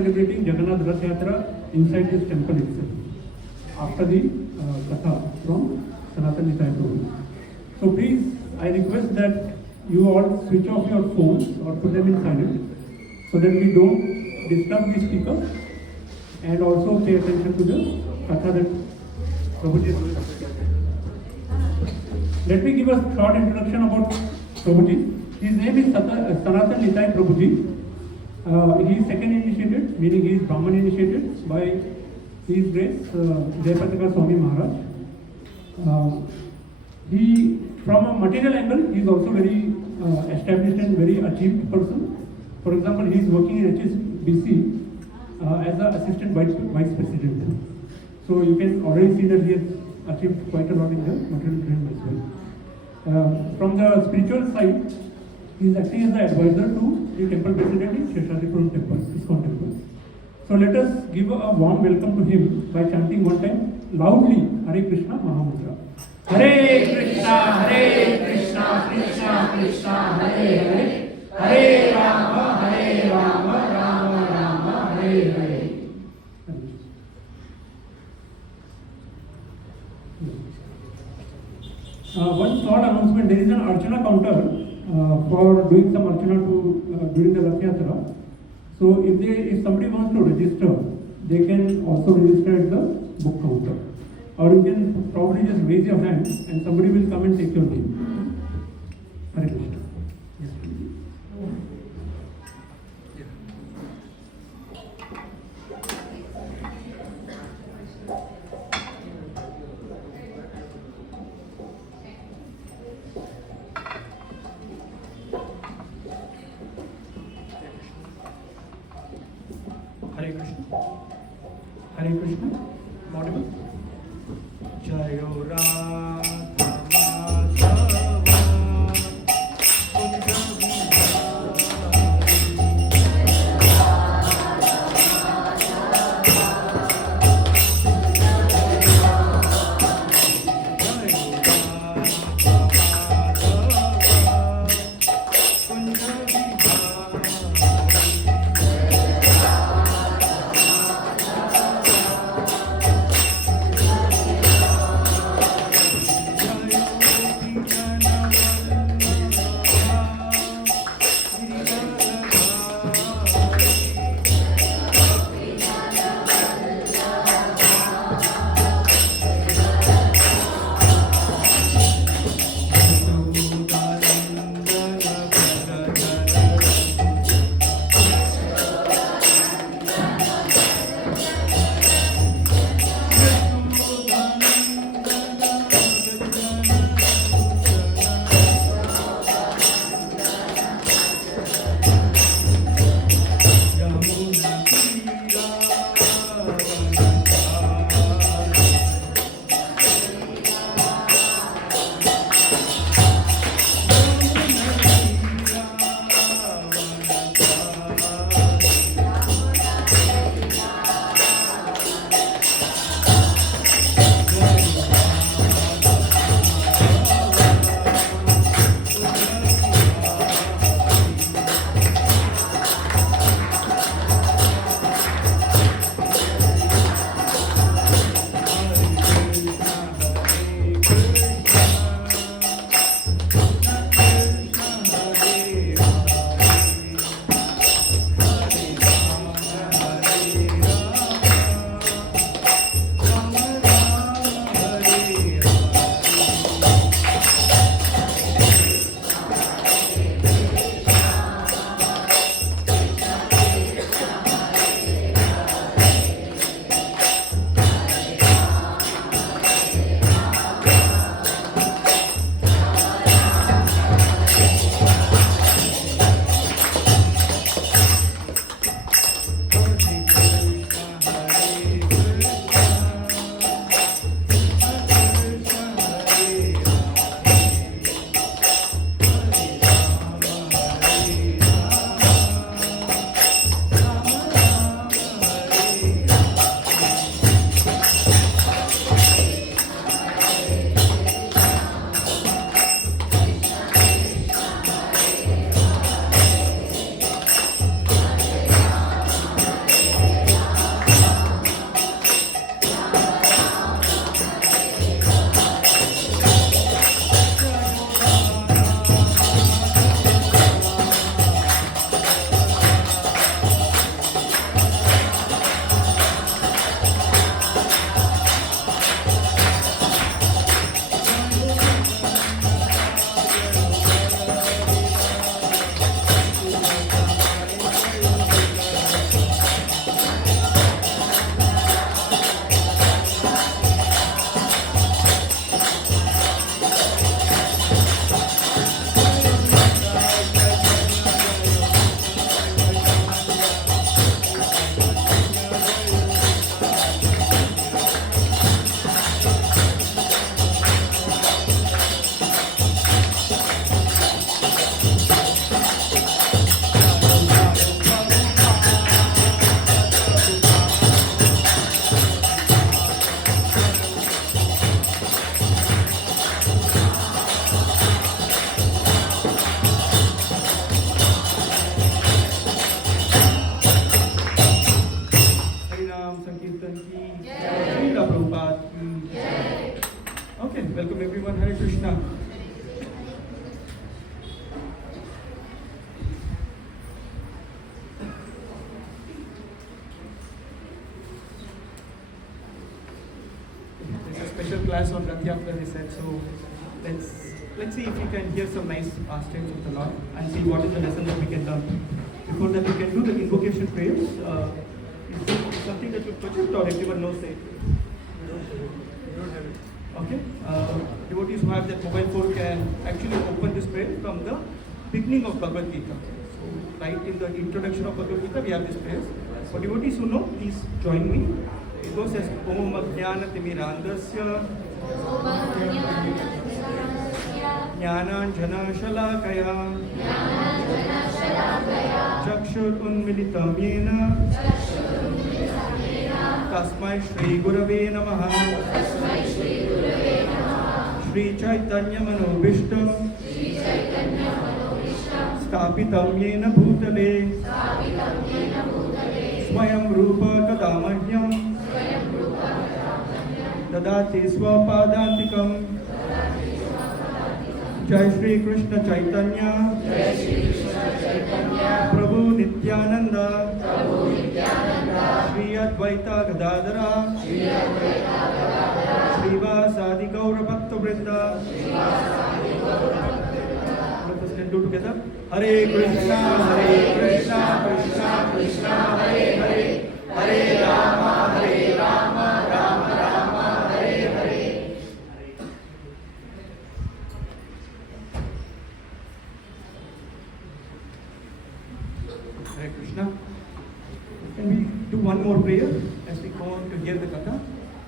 celebrating Jagannath Rath Yatra inside this temple itself after the Katha from Sanatana Nitai Prabhu. So please, I request that you all switch off your phones or put them in silent so that we don't disturb the speaker, and also pay attention to the Katha that Prabhuji is doing. Let me give a short introduction about Prabhuji. His name is Sanatana Nitai Prabhuji. He is second initiated, meaning he is Brahman initiated by His Grace Jayapataka Swami Maharaj. He, from a material angle, he is also very established and very achieved person. For example, he is working in HSBC as an assistant vice president. So you can already see that he has achieved quite a lot in the material realm as well. From the spiritual side, he is acting as the advisor to the temple president in Sheshadipuram temple, ISKCON temple. So let us give a warm welcome to him by chanting one time loudly Hare Krishna Mahamudra. Hare Krishna, Krishna Krishna, Hare Hare, Hare Rama, Rama Rama, Hare Hare. One small announcement: there is an Archana counter for doing some Archana to during the Rath Yatra. So if somebody wants to register, they can also register at the book counter. Or you can probably just raise your hand and somebody will come and take your name. Hare Krishna. Yes, please. Hare Krishna. Hare Krishna. Audible. Jayo Radha Madhava Kunja Krishna. There's a special class on Rath Yatra, they said, so let's see if we can hear some nice pastimes of the Lord and see what is the lesson that we can learn. Before that, we can do the invocation prayers. Is it something that you project or everyone knows it? Okay. Devotees who have that mobile phone can actually open this prayer from the beginning of Bhagavad Gita. So, right in the introduction of Bhagavad Gita, we have this prayer. For devotees who know, please join me. It goes as Om Ajnana Timirandasya Jnananjana Shalakaya Chakshur Unmilitam Yena Tasmai Shri Gurave Namaha Shri Chaitanya Manobishtam Stapitam Yena Bhutale Swayam Rupa Kadamahyam Dadati Swapadantikam Jai Shri Krishna Chaitanya Prabhu Nityananda Shri Advaita Gadadara Srivasadi Gaura Bhakta Vrinda. Let us can do together. Hare Krishna, Krishna Krishna, Hare Hare, Hare Rama, Rama Rama, Hare Hare. Hare Krishna. Can we do one more prayer as we go on to hear the katha?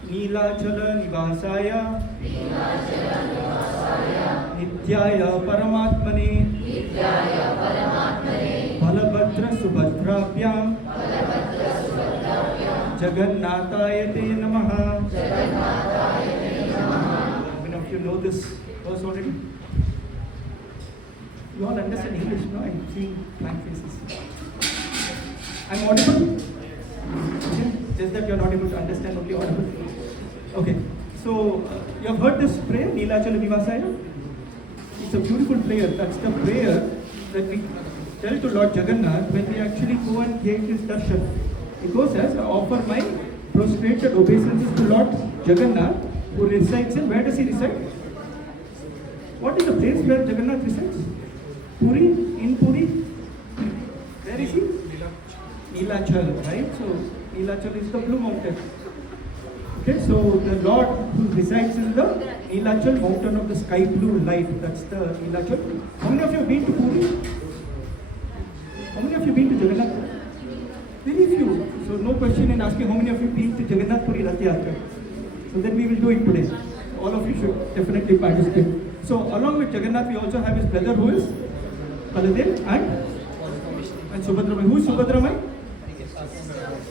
Neelachala Nivasaya Nityaya Paramatmane Balabhadra Subhadrabhyam Jagannathaya Te Namaha. Many of you know this verse already. You all understand English, no? I'm seeing blank faces. I'm audible? Okay. Just that you're not able to understand, only audible. Okay. So, you have heard this prayer, Neelachala Nivasaya? It's a beautiful prayer. That's the prayer that we tell to Lord Jagannath when we actually go and get his darshan. It goes as, I offer my prostrated obeisances to Lord Jagannath, who resides in, where does he reside? What is the place where Jagannath resides? Puri? In Puri? Where is he? Neelachal, right? So, Neelachal is the blue mountain. Okay, so the Lord who resides in the Neelachal mountain of the sky blue light, that's the Neelachal. How many of you have been to Puri? How many of you have been to Jagannath? Very few. So no question in asking how many of you have been to Jagannath Puri Rath Yatra. So then we will do it today. All of you should definitely participate. So along with Jagannath, we also have his brother who is Baladev and Subhadramai. Who is Subhadramai?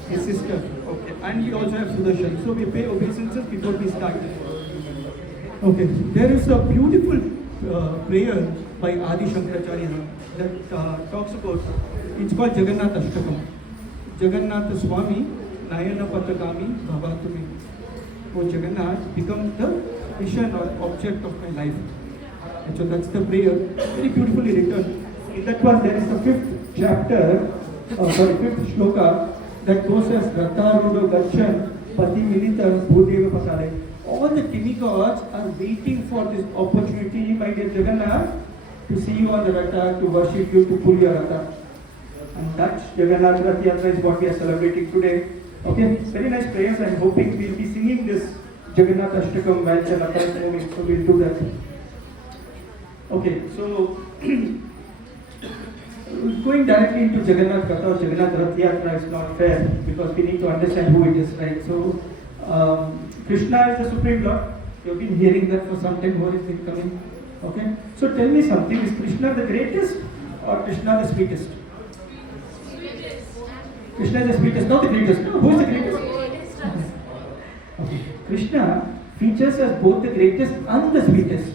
His sister. Okay. And we also have Sudarshan. So we pay obeisances before we start. Okay. There is a beautiful prayer by Adi Shankaracharya that talks about, it's called Jagannath Ashtakam. Jagannath Swami Nayana Patakami Bhavatumi. Oh Jagannath, become the vision or object of my life. And so that's the prayer, very beautifully written. In that one there is the fifth chapter, fifth shloka that goes as Ratharudo Gachan Pati Militam Bhudeva Pasale. All the demigods are waiting for this opportunity, my dear Jagannath, to see you on the Ratha, to worship you, to pull your Ratha. And that Jagannath Rath Yatra is what we are celebrating today. Okay, very nice prayers. I'm hoping we'll be singing this Jagannath Ashtakam while the Ratha is moving, so we'll do that. Okay, so going directly into Jagannath Katha or Jagannath Rath Yatra is not fair because we need to understand who it is, right? So, Krishna is the Supreme Lord. You've been hearing that for some time, more is been coming. Okay, so tell me something, is Krishna the greatest or Krishna the sweetest? Krishna is the sweetest, not the greatest. No, who is the greatest? Okay. Krishna features as both the greatest and the sweetest.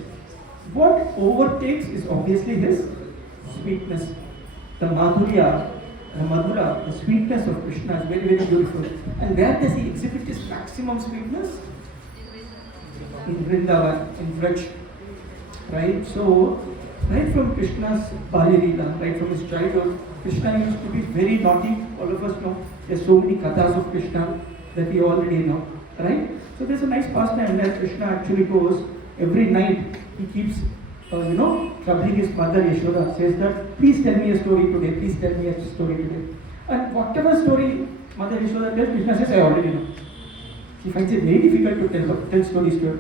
What overtakes is obviously his sweetness. The Madhurya, the Madhura, the sweetness of Krishna is very, very beautiful. And where does he exhibit his maximum sweetness? In Vrindavan, in Vraj. right? So, right from Krishna's Balya right from his childhood, Krishna used to be very naughty. All of us know there's so many kathas of Krishna that we already know, right? So there's a nice pastime where Krishna actually goes every night. He keeps, troubling his mother Yashoda. Says that, please tell me a story today. Please tell me a story today. And whatever story Mother Yashoda tells, Krishna says, I already know. She finds it very difficult to tell stories to her.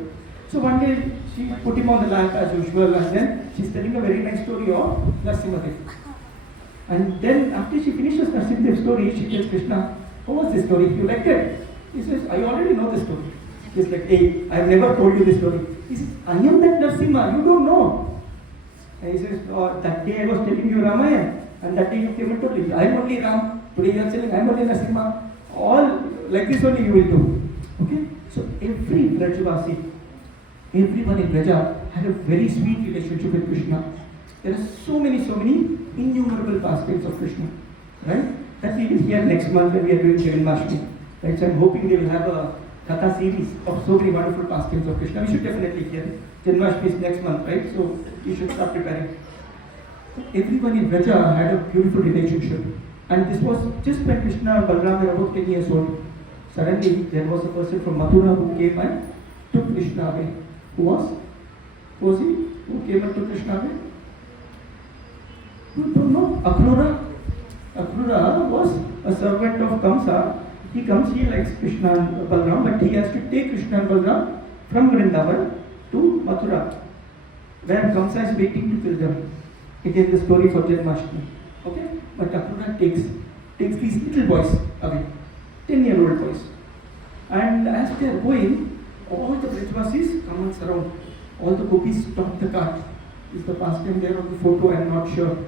So one day she put him on the lap as usual, and then she's telling a very nice story of Narasimha. And then after she finishes Narasimha's story, she tells Krishna, how was this story? You liked it? He says, I already know the story. He's like, hey, I have never told you this story. He says, I am that Narasimha, you don't know. And he says, oh, that day I was telling you Ramayana, and that day you came and told me, I am only Ram. Today you are saying, I am only Narasimha. All like this only you will do. Okay? So every Brajavasi, everyone in Braja had a very sweet relationship with Krishna. There are so many innumerable pastimes of Krishna. Right? That we will hear next month when we are doing Jaganmashtami. Right? So I'm hoping they will have a Katha series of so many wonderful pastimes of Krishna. We should definitely hear. Janmashtami is next month, right? So we should start preparing. Everyone in Braja had a beautiful relationship. And this was just when Krishna and Balram were about 10 years old. Suddenly, there was a person from Mathura who came and took Krishna away. Who was? Who was he? Who came and took Krishna away? You don't know? Akrura. Akrura was a servant of Kamsa. He likes Krishna and Balram, but he has to take Krishna and Balram from Vrindavan to Mathura, where Kamsa is waiting to kill them. It is the story for Janmashtami. Okay? But Akrura takes these little boys away, 10-year-old boys. And as they are going, all the Brajavasis come and surround. All the gopis stop the cart. Is the pastime there on the photo? I am not sure.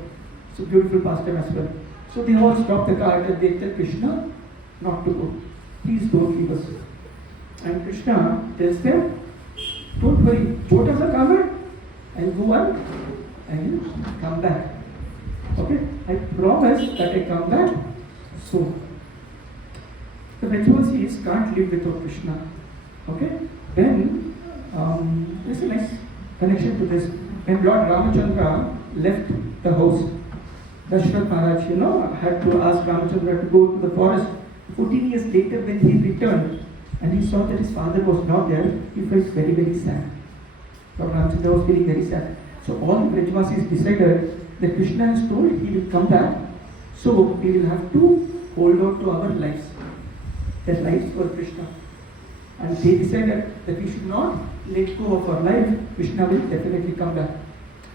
It's a beautiful pastime as well. So they all stop the cart and they tell Krishna not to go. Please don't leave us. And Krishna tells them, don't worry, chota sa kaam hai, I'll go on, I will come back. Okay? I promise that I come back soon. The Brajavasis can't live without Krishna. Okay? Then, there's a nice connection to this. When Lord Ramachandra left the house, Dashrath Maharaj, had to ask Ramachandra to go to the forest. 14 years later, when he returned and he saw that his father was not there, he felt very, very sad. Lord Ramachandra was feeling very sad. So all the Brajavasis decided that Krishna has told he will come back, so we will have to hold on to our lives. Their lives for Krishna. And they decided that we should not let go of our life. Krishna will definitely come back.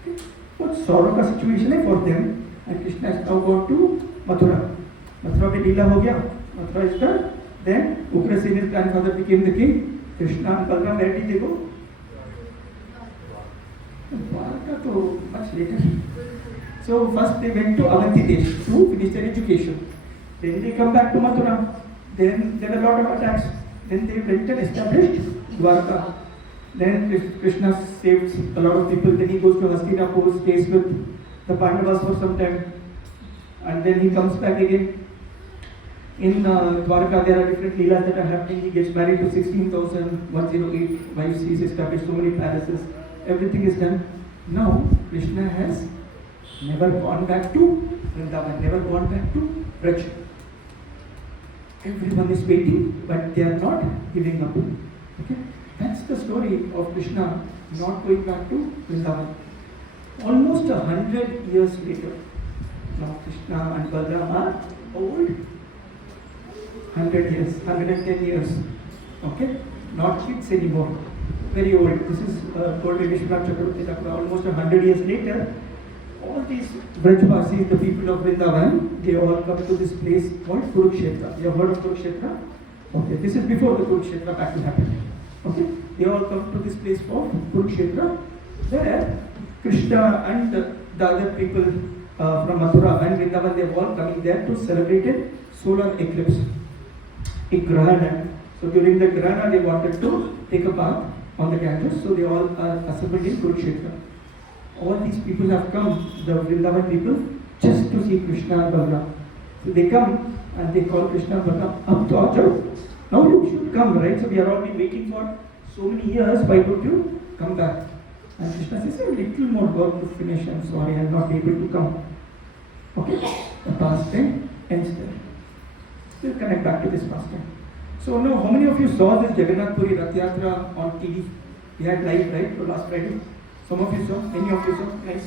Okay. What sorrow ka situation hai for them. And Krishna has now gone to Mathura. Mathura mein Leela ho gaya. Mathura is done. Then Ugrasena's grandfather became the king. Krishna and Balram, where did they go? Dwarka to much later. So first they went to Avanti Desh to finish their education. Then they come back to Mathura. Then there were a lot of attacks. Then they went and established Dwarka. Then Krishna saves a lot of people. Then he goes to Hastinapur, stays with the Pandavas for some time. And then he comes back again. In Dwarka, there are different leelas that are happening. He gets married to 16,108 wives. He's established so many palaces. Everything is done. Now, Krishna has never gone back to Vrindavan, never gone back to Braj. Everyone is waiting, but they are not giving up. Okay? That's the story of Krishna not going back to Vrindavan. Almost 100 years later, now Krishna and Balram are old. 100 years, 110 years. Okay? Not kids anymore. Very old. This is told by Vishwanath Chakravarti Thakur. Almost 100 years later, all these Brajavasis, the people of Vrindavan, they all come to this place called Kurukshetra. You have heard of Kurukshetra? Okay, this is before the Kurukshetra battle happened. Okay, they all come to this place called Kurukshetra, where Krishna and the other people from Mathura and Vrindavan, they are all coming there to celebrate a solar eclipse, a Grahana. So during the Grahana, they wanted to take a bath on the Ganges, so they all are assembled in Kurukshetra. All these people have come, the Vrindavan people, just to see Krishna and Balram. So they come and they call Krishna and Balram up to Ajay. Now you should come, right? So we are all been waiting for so many years. Why don't you come back? And Krishna says, a little more work to finish, I'm sorry, I'm not able to come. Okay, the pastime ends there. We'll connect back to this pastime. So now, how many of you saw this Jagannath Puri Rath Yatra on TV? We had live, right, for last Friday? Some of you saw, many of you saw, nice.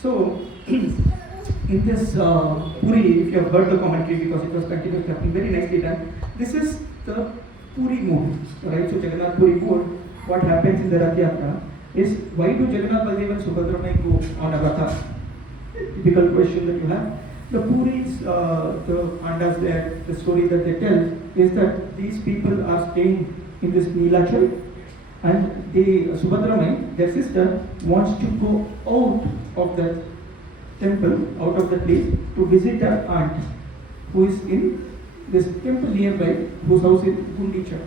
So, in this Puri, if you have heard the commentary, because it was continuously happening, very nicely done. This is the Puri mode, right? So Jagannath Puri mode, what happens in the Rath Yatra is, why do Jagannath, Baldev and Subhadra go on a Ratha? Typical question that you have. The Puris, the Andas there, the story that they tell is that these people are staying in this Nilachal, and Subhadramai, their sister, wants to go out of that temple, out of the place, to visit her aunt, who is in this temple nearby, whose house is Gundicha.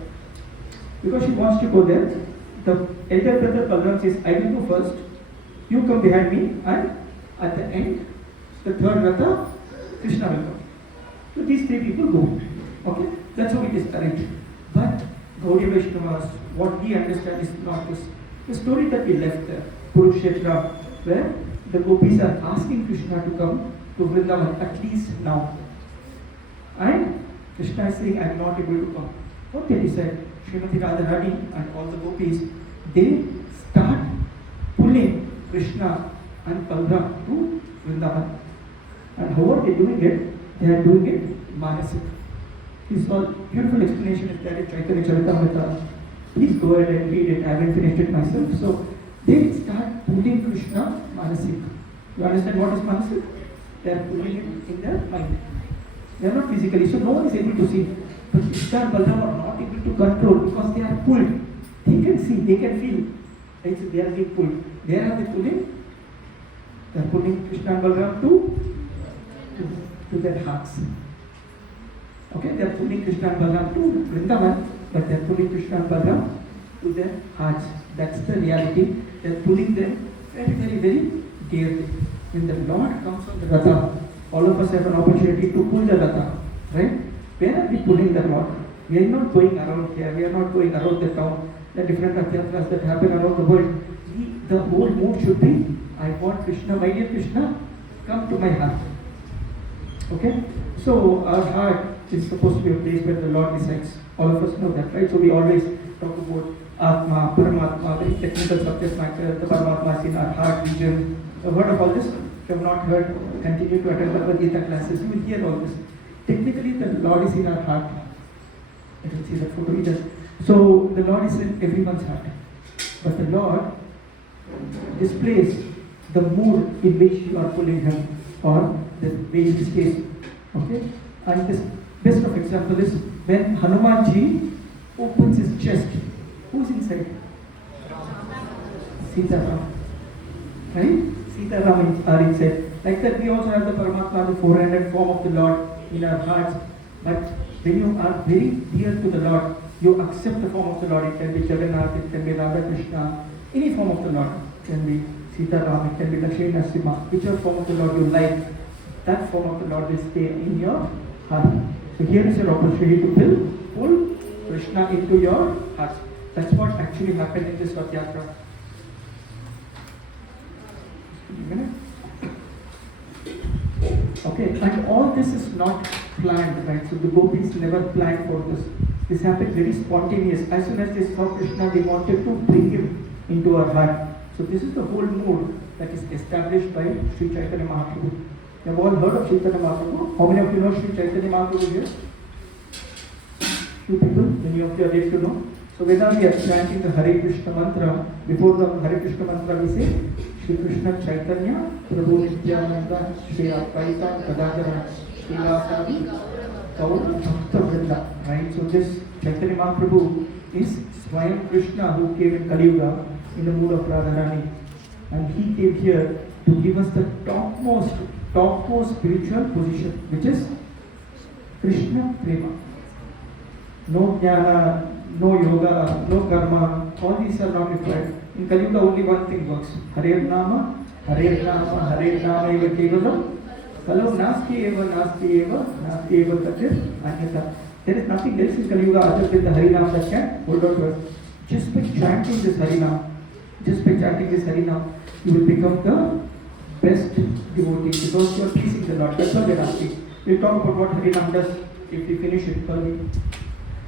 Because she wants to go there, the elder brother Balram says, I will go first, you come behind me, and at the end, the third Ratha, Krishna will come. So these three people go. Okay? That's how it is arranged. But Gaudiya Vaishnavas, what we understand is not this. The story that we left there, Kurukshetra, where the gopis are asking Krishna to come to Vrindavan, at least now. And Krishna is saying, I am not able to come. What they decide? Srimati Radharani and all the gopis, they start pulling Krishna and Balram to Vrindavan. And how are they doing it? They are doing it manasik. This all beautiful explanation is there in Chaitanya Charitamrita. Please go ahead and read it. I haven't finished it myself. So they start pulling Krishna manasik. You understand what is manasik? They are pulling it in their mind. They are not physically, so no one is able to see. But Krishna and Balram are not able to control because they are pulled. They can see, they can feel. Right? So they are being pulled. Where are they pulling? They are pulling Krishna and Balram to their hearts. Okay, they are pulling Krishna and Balram to Vrindavan, but they are pulling Krishna and Balram to their hearts. That's the reality. They are pulling them very, very, very dearly. When the Lord comes on the Ratha, all of us have an opportunity to pull the Ratha, right? Where are we pulling the Lord? We are not going around here. We are not going around the town. The different Rath Yatras that happen around the world. The whole mood should be, I want Krishna, my dear Krishna, come to my heart. Okay? So our heart is supposed to be a place where the Lord resides. All of us know that, right? So we always talk about Atma, Paramatma, very technical subject matter. The Paramatma is in our heart region. You've heard of all this? If you have not heard, continue to attend Bhagavad Gita classes. You will hear all this. Technically, the Lord is in our heart. You can see that photo either. So the Lord is in everyone's heart. But the Lord displays the mood in which you are pulling him, or the way he stays. Okay? And this best of example is when Hanumanji opens his chest. Who's inside? Sitaram. Right? Sitaram are inside. Like that, we also have the Paramatma, the four-handed form of the Lord in our hearts. But when you are very dear to the Lord, you accept the form of the Lord. It can be Jagannath, it can be Radha Krishna, any form of the Lord. It can be Sitaram, it can be Lakshmi Narasimha, whichever form of the Lord you like. That form of the Lord will stay in your heart. So here is your opportunity to pull Krishna into your heart. That's what actually happened in this Rath Yatra. Okay, and all this is not planned, right? So the gopis never planned for this. This happened very spontaneous. As soon as they saw Krishna, they wanted to bring him into our heart. So this is the whole mood that is established by Sri Chaitanya Mahaprabhu. You have all heard of Chaitanya Mahaprabhu. How many of you know Sri Chaitanya Mahaprabhu here? Few people, many of you are yet to know. So whenever we are chanting the Hare Krishna mantra, before the Hare Krishna mantra we say Shri Krishna Chaitanya Prabhu Nityananda Shri Advaita Gadadhara Srivasadi Gaur Bhakta Vrinda. Right? So this Chaitanya Mahaprabhu is Swayam Krishna who came in Kali Yuga in the mood of Radharani. And he came here to give us the topmost spiritual position, which is Krishna Prema. No jnana, no yoga, no karma, all these are not required. In Kali Yuga only one thing works. Hare Nama, Hare Nama, Hare Nama eva kevalam. Kalau nasti eva tatir anyata. There is nothing else in Kali Yuga other than the Harinam that can hold on to us. Just by chanting this Harinam, just by chanting this Harinam, you will become the best devotee because you are pleasing the Lord. That's what they are asking. We'll talk about what Harinam does if we finish it early.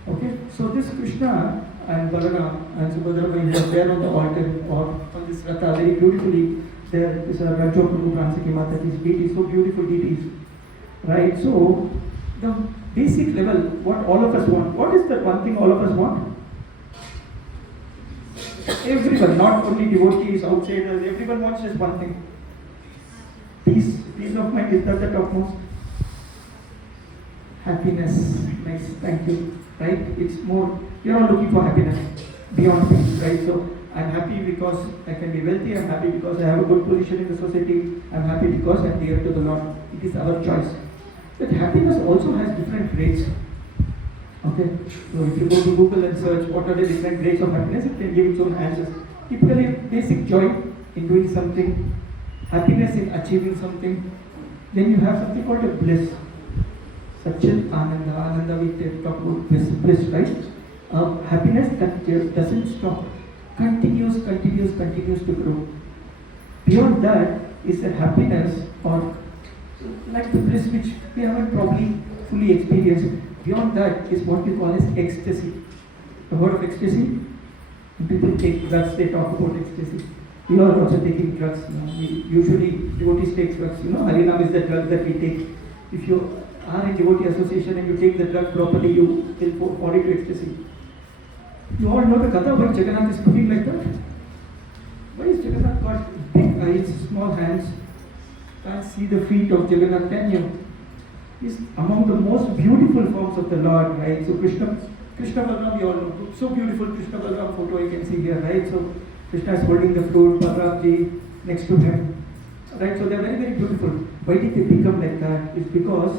Okay, so this Krishna and Balaram and Subhadra were there on the altar or on this Ratha very beautifully. There is a Rajo Prabhu Pransaki Mata, these deities, so beautiful deities. Right, so the basic level, what all of us want. What is the one thing all of us want? Everyone, not only devotees, outsiders, everyone wants just one thing. Peace of mind, is that the topmost? Happiness. Nice, thank you. Right? It's more, you're all looking for happiness beyond peace, right? So I'm happy because I can be wealthy, I'm happy because I have a good position in the society, I'm happy because I'm dear to the Lord. It is our choice. But happiness also has different grades. Okay, so if you go to Google and search what are the different grades of happiness, it can give its own answers. Typically, basic joy in doing something, happiness in achieving something. Then you have something called a bliss. Satchit Ananda. Ananda, we talk about bliss, right? Happiness that doesn't stop. Continues to grow. Beyond that is a happiness or like the bliss which we haven't probably fully experienced. Beyond that is what we call as ecstasy. The word of ecstasy? When people take drugs, they talk about ecstasy. We are also taking drugs. Usually devotees take drugs. Harinam is the drug that we take. If you are in devotee association and you take the drug properly, you will fall into ecstasy. You all know the Katha why Jagannath is looking like that? Why is Jagannath got big eyes, small hands? Can't see the feet of Jagannath, can you? He's among the most beautiful forms of the Lord, right? So Krishna Balaram, we all know. So beautiful Krishna Balaram photo you can see here, right? So Krishna is holding the flute, Balaramji next to him. Right? So they are very, very beautiful. Why did they become like that? It's because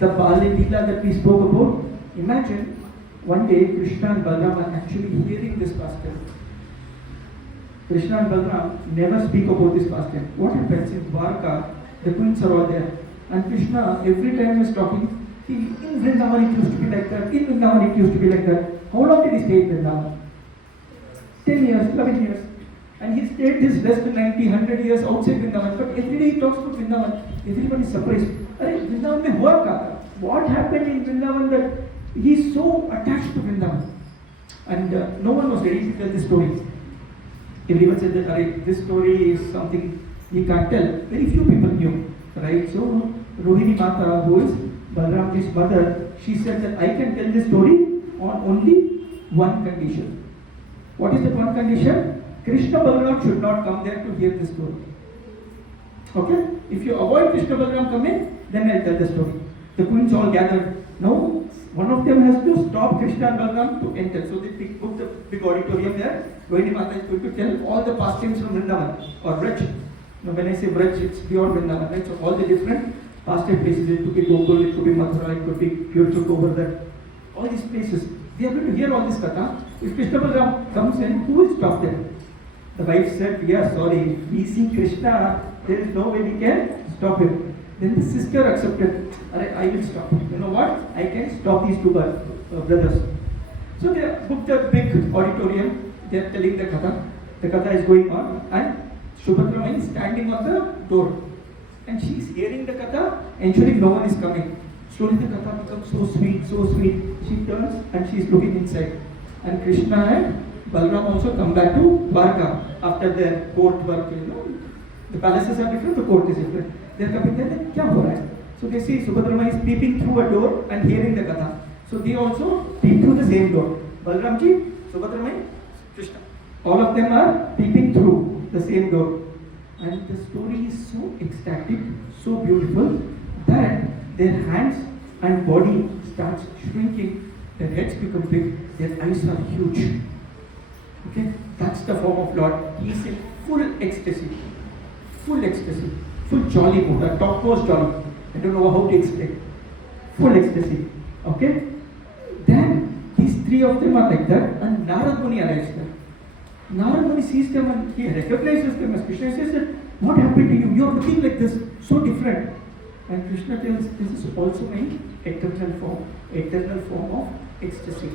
the Bala Leela that we spoke about, imagine one day Krishna and Balaram are actually hearing this pastime. Krishna and Balaram never speak about this pastime. What happens in Dwarka, the queens are all there. And Krishna, every time he is talking, in Vrindavan it used to be like that, in Vrindavan it used to be like that. How long did he stay in Vrindavan? 10 years, 11 years. And he stayed his best 90, 100 years outside Vrindavan. But every day he talks about Vrindavan. Everyone is surprised. Vrindavan mein hua kya? What happened in Vrindavan that he is so attached to Vrindavan? And no one was ready to tell this story. Everyone said that this story is something we can't tell. Very few people knew. Right? So Rohini Mata, who is Balaramji's mother, she said that I can tell this story on only one condition. What is that one condition? Krishna Balaram should not come there to hear this story. Okay? If you avoid Krishna Balaram coming, then I'll tell the story. The queens all gathered. No, one of them has to stop Krishna and Balaram to enter. So they booked the big auditorium there. Rohini Mata is going to tell all the pastimes from Vrindavan or Vraj. Now when I say Vraj, it's beyond Vrindavan, right? So all the different pastime places, it could be Gokul, it could be Mathura, it could be Purchuk over there. All these places, they are going to hear all this katha. If Krishna Balaram comes in, who will stop them? The wife said, we are sorry, we see Krishna, there is no way we can stop him. Then the sister accepted, I will stop. You know what? I can stop these two brothers. So they booked a big auditorium, they are telling the katha. The katha is going on and Subhadra is standing on the door. And she is hearing the katha, ensuring no one is coming. Slowly the katha becomes so sweet, so sweet. She turns and she is looking inside. And Krishna and Balaram also come back to Dwarka after their court work. The palaces are different, the court is different. They are coming there, then kya ho raha hai? So they see Subhadra is peeping through a door and hearing the katha. So they also peep through the same door. Balaramji, Subhadra, Krishna. All of them are peeping through the same door. And the story is so ecstatic, so beautiful that their hands and body starts shrinking, their heads become big, their eyes are huge. Okay, that's the form of Lord. He is in full ecstasy, full jolly mood, a topmost jolly. I don't know how to explain. Full ecstasy. Okay? Then these three of them are like that, and Narad Muni arrives there. Narad Muni sees them and he recognizes them as Krishna. He says that, what happened to you? You are looking like this, so different. And Krishna tells, this is also an eternal form of ecstasy.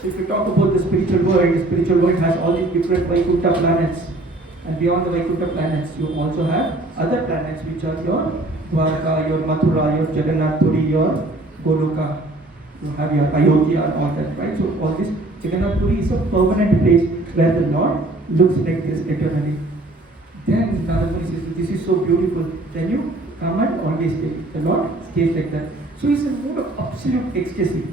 So if you talk about the spiritual world has all these different Vaikuntha planets. And beyond the Vaikuntha planets, you also have other planets which are your Dwarka, your Mathura, your Jagannath Puri, your Goloka. You have your Ayodhya and all that, right? So all this Jagannath Puri is a permanent place where the Lord looks like this eternally. Then Narada says, this is so beautiful. Then you come and always stay. The Lord stays like that. So it's a mood of absolute ecstasy.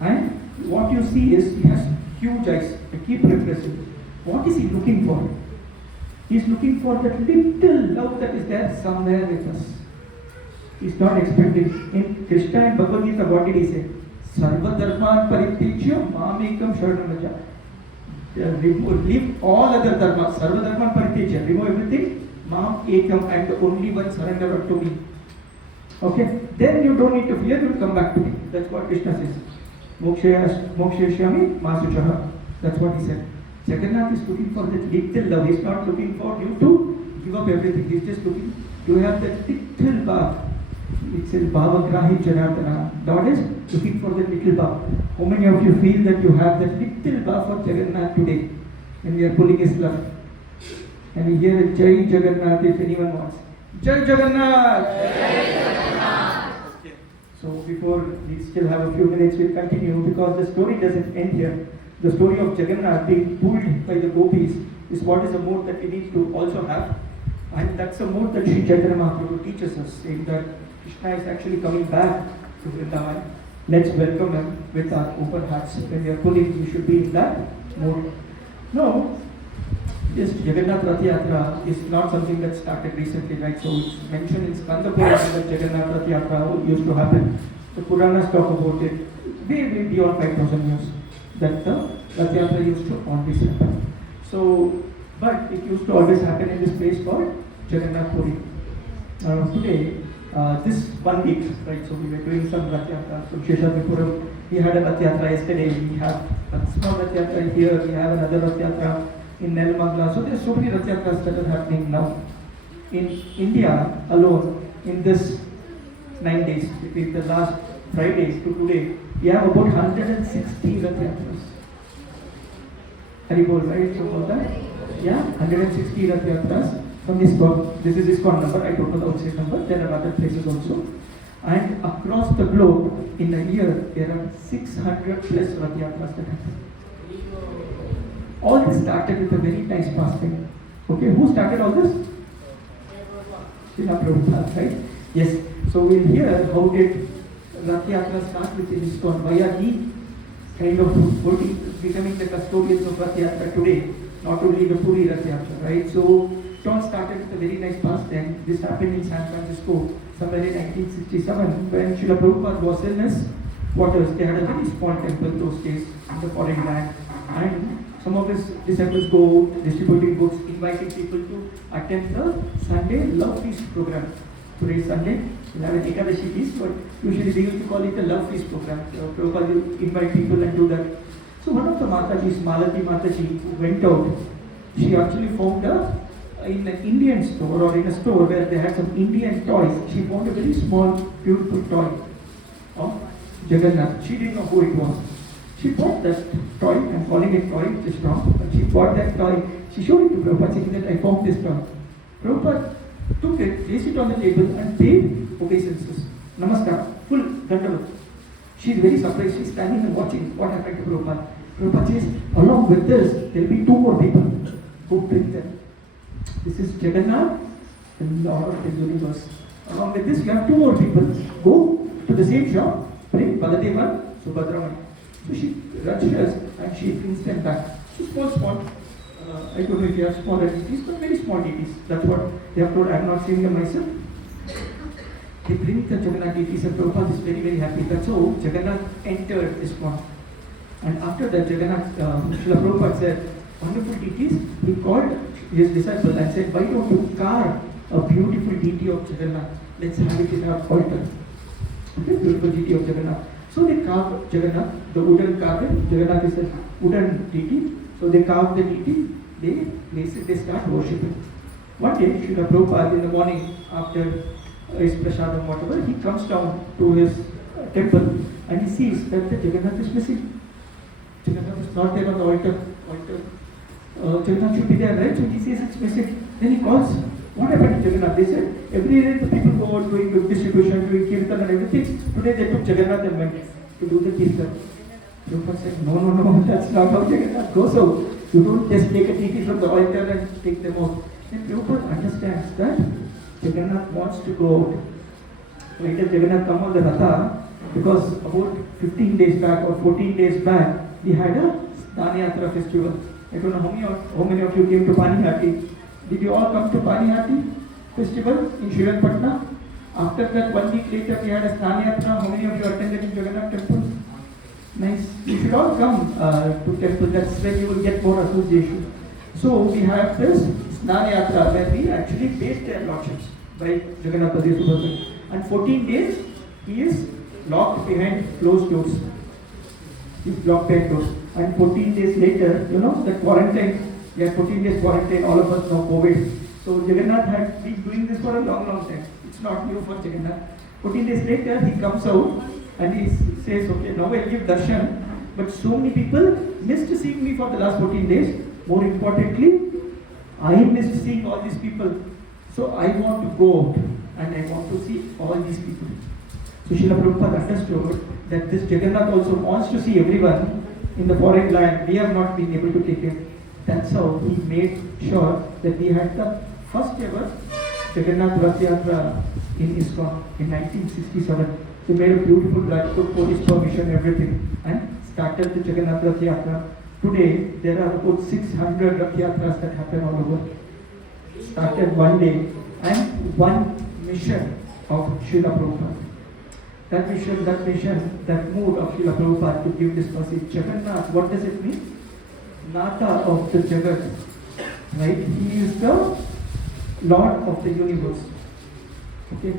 And what you see is he has huge eyes. I keep refreshing. What is he looking for? He's looking for that little love that is there somewhere with us. He's not expecting. In Krishna and Bhagavad Gita, what did he say? Sarva dharman paritijya mamekam sharanam vraja. Leave all other dharmas. Sarva dharman paritijya. Remove everything. Mam ekam, I am the only one, surrender to me. Okay? Then you don't need to fear, you will come back to me. That's what Krishna says. Mokshayashyami masuchaha. That's what he said. Jagannath is looking for that little love. He's not looking for you to give up everything. He's just looking to have that little bhav. It says Bhavagrahi Janardana. God is looking for that little bhav. How many of you feel that you have that little bhav for Jagannath today? When we are pulling his love. And we hear Jai Jagannath if anyone wants. Jai Jagannath! Jai Jagannath! Okay. So before we still have a few minutes, we'll continue because the story doesn't end here. The story of Jagannath being pulled by the gopis is what is a mode that we need to also have. And that's a mode that Sri Chaitanya Mahaprabhu teaches us, saying that Krishna is actually coming back to Vrindavan. Let's welcome him with our open hearts. When we are pulling, we should be in that mode. No, this Jagannath Rath Yatra is not something that started recently, right? So it's mentioned in Skanda Purana that Jagannath Rath Yatra used to happen. The Puranas talk about it way beyond 5,000 years. That the Rath Yatra used to always happen. So, but it used to always happen in this place called Jagannath Puri. Today, this 1 week, right? So we were doing some Rath Yatra. So Sheshadrapuram, we had a Rath Yatra yesterday. We have a small Rath Yatra here. We have another Rath Yatra in Nelmangla. So there's so many Rath Yatras that are happening now. In India alone, in this 9 days, between the last Fridays to today, we have about 160 Rath Yatras. Haribol, right? So about that? Yeah, 160 Rath Yatras from ISKCON. This is ISKCON number, I don't know the outside number. There are other places also. And across the globe, in a year, there are 600 plus Rath Yatras that happen. All this started with a very nice fasting. Okay, who started all this? Srila Prabhupada, right? Yes. So we'll hear how did Rath Yatra start with ISKCON. Why are he kind of becoming the custodians of Rath Yatra today? Not only the Puri Rath Yatra, right? So it all started with a very nice past and this happened in San Francisco somewhere in 1967 when Srila Prabhupada was in his quarters. They had a very small temple those days in the foreign land, and some of his disciples go distributing books, inviting people to attend the Sunday Love Feast program. Today is Sunday, we'll have an Ekadashi feast, but usually they used to call it a Love Feast program. So Prabhupada will invite people and do that. So one of the Matajis, Malati Mataji, went out. She actually found in an Indian store or in a store where they had some Indian toys. She found a very small, beautiful toy of Jagannath. She didn't know who it was. She bought that toy, I'm calling it toy, which is wrong, but she bought that toy. She showed it to Prabhupada, saying that I found this toy. Prabhupada took it, placed it on the table and paid obeisances. Namaskar, full dandavat. She is very surprised. She is standing and watching what happened to Prabhupada. Prabhupada says, along with this, there will be 2 more people who bring them. This is Jagannath, the Lord of the universe. Along with this, you have 2 more people. Go to the same shop, bring Baladeva, Subhadramani. So she rushes and she brings them back. So small. I don't know if you have small deities, but very small deities. That's what they have told. I have not seen them myself. They bring the Jagannath deities and Prabhupada is very happy. That's how Jagannath entered this one. And after that, Jagannath, Srila Prabhupada said, wonderful deities, he called his disciple and said, why don't you carve a beautiful deity of Jagannath? Let's have it in our altar. Okay, beautiful deity of Jagannath. So they carved Jagannath, the wooden carving. Jagannath is a wooden deity. So they carved the deity, they start worshipping. One day, Srila Prabhupada in the morning after his prasadam, whatever, he comes down to his temple and he sees that the Jagannath is missing. Jagannath is not there on the altar. Jagannath should be there, right? So he says it's missing. Then he calls. What happened to Jagannath? They said every day the people go out doing the distribution, doing kirtan and everything. Today they took Jagannath and went to do the kirtan. Prabhupada said, no, that's not how Jagannath goes out. You don't just take a TT from the altar and take them out. Then Prabhupada understands that Jagannath wants to go out. Why does Jagannath come on the Ratha? Because about 15 days back or 14 days back, we had a Dhanayatra festival. I don't know how many of you came to Panihati. Did you all come to Panihati festival in Srirangpatna? After that, 1 week later, we had a Dhanayatra. How many of you attended in Jagannath temple? Nice. You should all come to temple. That's when you will get more association. So we have this Dhanayatra where we actually bathe their lordships by Jagannath Padya Subhadra. And 14 days, he is locked behind closed doors. He's locked behind doors. And 14 days later, the quarantine, we had 14 days quarantine, all of us know COVID. So Jagannath had been doing this for a long time. It's not new for Jagannath. 14 days later, he comes out and he says, okay, now I give darshan. But so many people missed seeing me for the last 14 days. More importantly, I missed seeing all these people. So I want to go out and I want to see all these people. So Srila Prabhupada understood that this Jagannath also wants to see everyone in the foreign land. We have not been able to take it. That's how he made sure that we had the first ever Jagannath Rath Yatra in ISKCON in 1967. He made a beautiful Rajkot police permission, everything, and started the Jagannath Rath Yatra. Today, there are about 600 Rath Yatras that happen all over. Started one day, and one mission of Srila Prabhupada. That mission, that mood of Srila Prabhupada to give this message. Jagannath, what does it mean? Nata of the Jagat. Right? He is the Lord of the universe. Okay?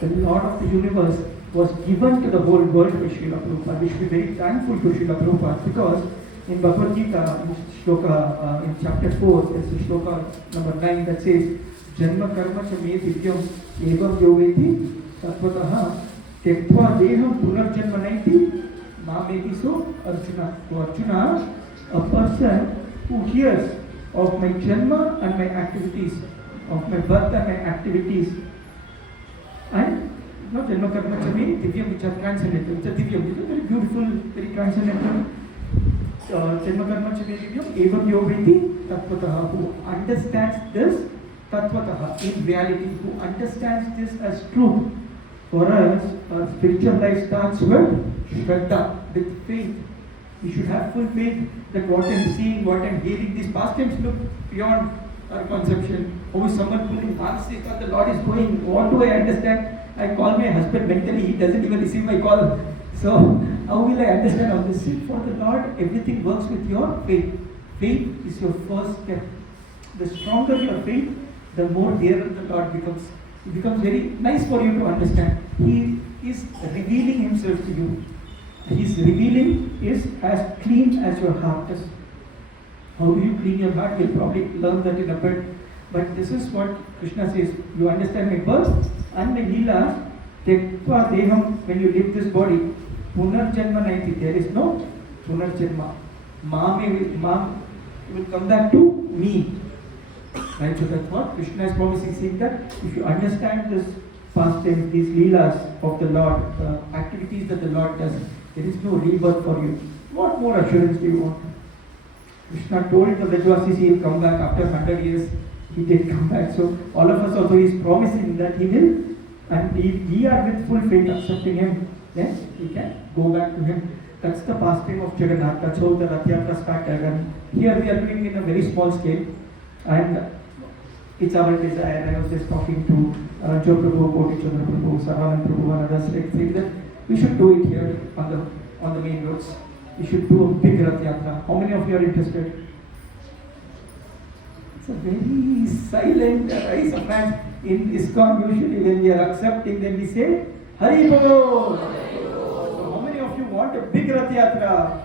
The Lord of the universe was given to the whole world by Srila Prabhupada. We should be very thankful to Srila Prabhupada because in Bhagavad Gita, in chapter 4, there's a shloka number 9 that says, Janma karma cha me divyam evam yoveti tattvataha tektva deham punarjanma naiti mameti so Arjuna. So Arjuna, a person who hears of my janma and my activities, of my birth and my activities, and janma karma cha me divyam, which are transcendental. It's a divyam, it's a very beautiful, very transcendental. Janma karma cha me divyam evam yoveti tattvataha, who understands this tattvataha, in reality, who understands this as truth. For us, our spiritual life starts with Shraddha, with faith. We should have full faith that what I'm seeing, what I'm hearing, these pastimes look beyond our conception. How is someone pulling Mansika, the Lord is going, what do I understand? I call my husband mentally, he doesn't even receive my call. So, how will I understand all this? For the Lord, everything works with your faith. Faith is your first step. The stronger your faith, the more dearer the Lord becomes. It becomes very nice for you to understand. He is revealing himself to you. His revealing is as clean as your heart is. How do you clean your heart? We'll probably learn that in a bit. But this is what Krishna says. You understand my birth and my leela. Tektva deham, when you leave this body, punarjanma naiti. There is no punarjanma. Ma will come back to me. Right, so that's what Krishna is promising, saying that if you understand this pastime, these leelas of the Lord, the activities that the Lord does, there is no rebirth for you. What more assurance do you want? Krishna told the Vrajavasis he will come back after 100 years. He did come back. So all of us also, he is promising that he will, and we are with full faith accepting him, then we can go back to him. That's the pastime of Jagannath. That's how the Rath Yatra started. And here we are doing in a very small scale. And it's our desire. I was just talking to Joe Prabhu, Koti Chandra Prabhu, Saravanan Prabhu, and others, saying that we should do it here on the main roads. We should do a big Rath Yatra. How many of you are interested? It's a very silent rise of hands. In ISKCON, usually when we are accepting, then we say, Hari Bol! So how many of you want a big Rath Yatra?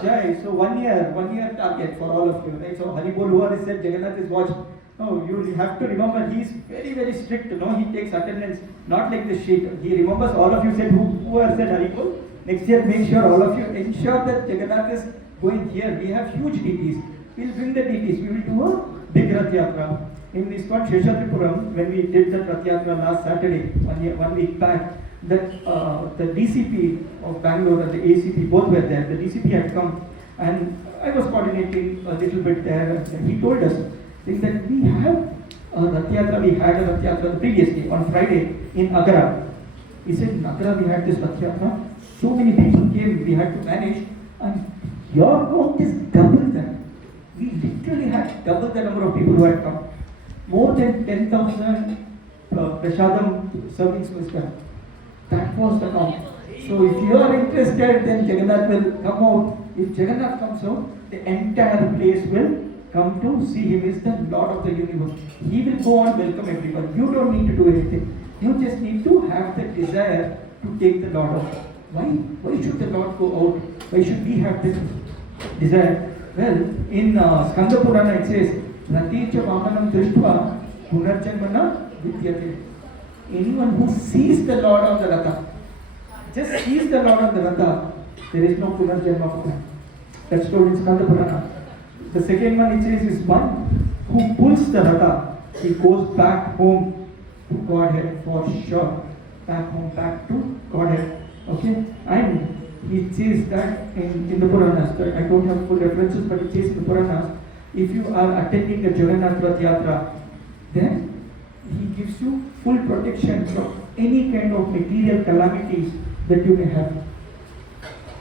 Jai. So one year target for all of you, right? So Haribol, who has said Jagannath is watched. No, you have to remember he is very, very strict. No, he takes attendance, not like the sheet. He remembers all of you said who has said Haribol? next year make sure all of you ensure that Jagannath is going here. We have huge deities. We'll bring the deities. We will do a big Rath Yatra. In ISKCON Seshatripuram, when we did the Rath Yatra last Saturday, 1 week back, that the DCP of Bangalore and the ACP both were there. The DCP had come and I was coordinating a little bit there, and he told us that we have a Rath Yatra. We had a Rath Yatra the previous day on Friday in Agra. He said in Agra we had this Rath Yatra. So many people came, we had to manage, and your count is double that. We literally had double the number of people who had come. More than 10,000 Prashadam servings was done. That was the count. So if you are interested, then Jagannath will come out. If Jagannath comes out, the entire place will come to see him. He is the Lord of the universe. He will go and welcome everyone. You don't need to do anything. You just need to have the desire to take the Lord out. Why should the Lord go out? Why should we have this desire? Well, in Skanda Purana it says, Raticha Vamanam Drishtva Punarjanmana Vidyate. Anyone who sees the Lord on the Ratha, just sees the Lord on the Ratha, there is no Punarjanma for that. That's told in Skanda Purana. The second one it says is one who pulls the Ratha, he goes back home to Godhead for sure. Back home, back to Godhead. Okay? And it says that in the Puranas, I don't have full references, but it says in the Puranas, if you are attending the Jagannath Rath Yatra, then he gives you full protection from any kind of material calamities that you may have.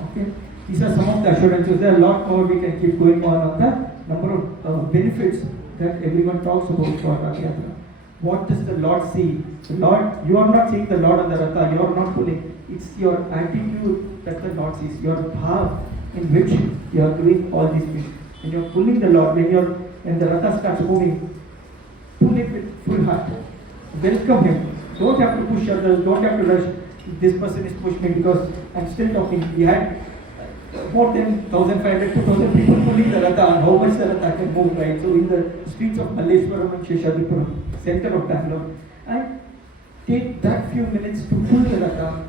Okay? These are some of the assurances. There are a lot more we can keep going on the number of benefits that everyone talks about for Rath Yatra. What does the Lord see? The Lord, you are not seeing the Lord on the Ratha, you are not pulling. It's your attitude that the Lord sees, your path in which you are doing all these things. When you are pulling the Lord, when the Ratha starts moving, pull it with full heart. Welcome him. Don't have to push others, don't have to rush. This person is pushing me because I'm still talking. We had more than 1,500, 2,000 people pulling the Ratha, and how much the Ratha can move, right? So in the streets of Malleshwaram and Seshatripuram, center of Bangalore, and take that few minutes to pull the Ratha,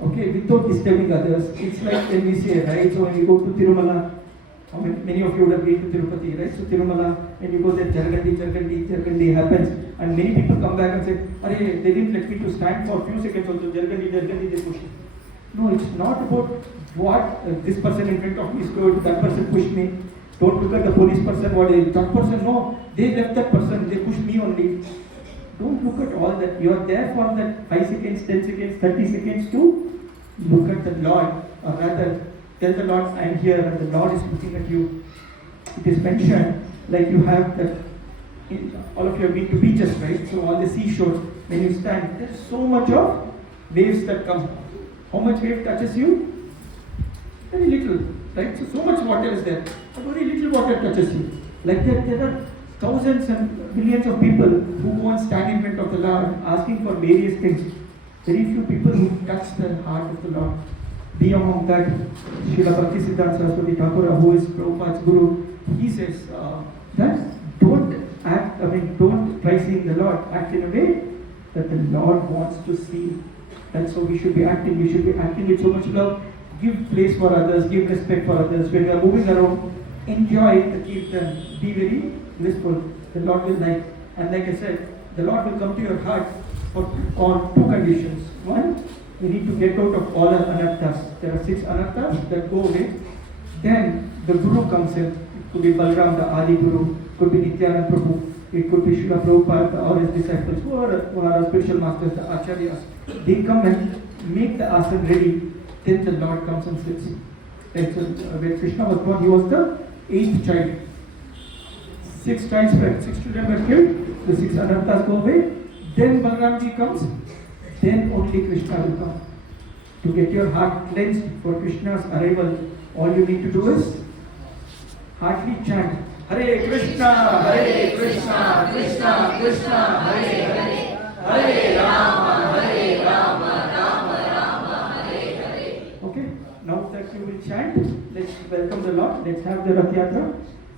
okay, without disturbing others. It's like when we say, right, so when you go to Tirumala, many of you would have been to Tirupati, right? So Tirumala, when you go there, Jargandi happens, and many people come back and say, Arey, they didn't let me to stand for a few seconds also, Jargandi, they push me. No, it's not about what this person in front of me is good, that person pushed me. Don't look at the police person, what is that person, no, they left that person, they pushed me only. Don't look at all that. You are there for that 5 seconds, 10 seconds, 30 seconds to look at the Lord, or rather tell the Lord, I am here, and the Lord is looking at you. It is mentioned like you have that, all of you have been to beaches, right? So on the seashore, when you stand, there is so much of waves that come. How much wave touches you? Very little, right? So much water is there, but very little water touches you. Like that, there are thousands and millions of people who go and stand in front of the Lord asking for various things. Very few people who touch the heart of the Lord. Be among that, Srila Bhaktisiddhanta Saraswati Thakur, who is Prabhupada's Guru, he says that don't try seeing the Lord, act in a way that the Lord wants to see. That's how we should be acting. We should be acting with so much love. Give place for others, give respect for others. When we are moving around, enjoy the kirtan. Be very blissful. The Lord will like. And like I said, the Lord will come to your heart on two conditions. One, we need to get out of all our anarthas. There are 6 anarthas that go away. Then the Guru comes in. It could be Balram, the Adi Guru. It could be Nityananda Prabhu. It could be Srila Prabhupada or his disciples who are our spiritual masters, the Acharyas. They come and make the asana ready. Then the Lord comes and sits. And so when Krishna was born, he was the 8th child. 6 children were killed. The 6 anarthas go away. Then Balramji comes. Then only Krishna will come. To get your heart cleansed for Krishna's arrival, all you need to do is heartily chant Hare Krishna, Krishna Krishna, Hare Hare, Hare Rama, Rama, Hare Hare. Okay, now that you will chant, let's welcome the Lord. Let's have the Rath Yatra.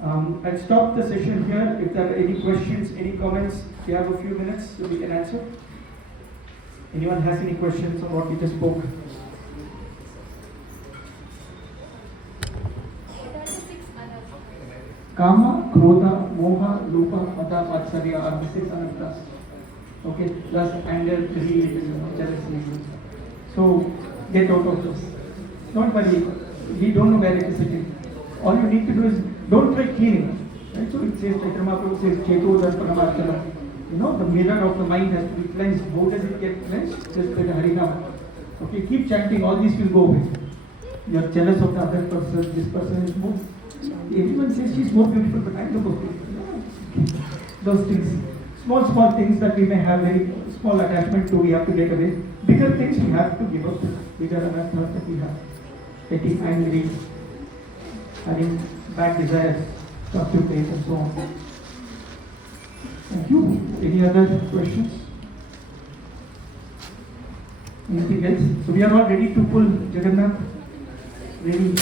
I'll stop the session here. If there are any questions, any comments, we have a few minutes so we can answer. Anyone has any questions on what we just spoke? Kama, Krodha, Moha, Lopa, Mata, Vatsarya are the 6 anarthas. Okay, plus anger, greed, jealousy. So get out of this. Don't worry, we don't know where it is sitting. All you need to do is don't try cleaning. Right? So it says, Chaitanya Mahaprabhu says, Cheto Darpanamachala. You know, the mirror of the mind has to be cleansed. How does it get cleansed? Just by the Harinam. Okay, keep chanting, all these will go away. You are jealous of the other person, this person is more. Everyone says she's more beautiful, but I look okay. Those things. Small things that we may have very small attachment to, we have to get away. Bigger things we have to give up. Bigger anarthas that we have. Getting angry, having bad desires, destructive faith and so on. Thank you. Any other questions? Anything else? So we are all ready to pull Jagannath. Ready.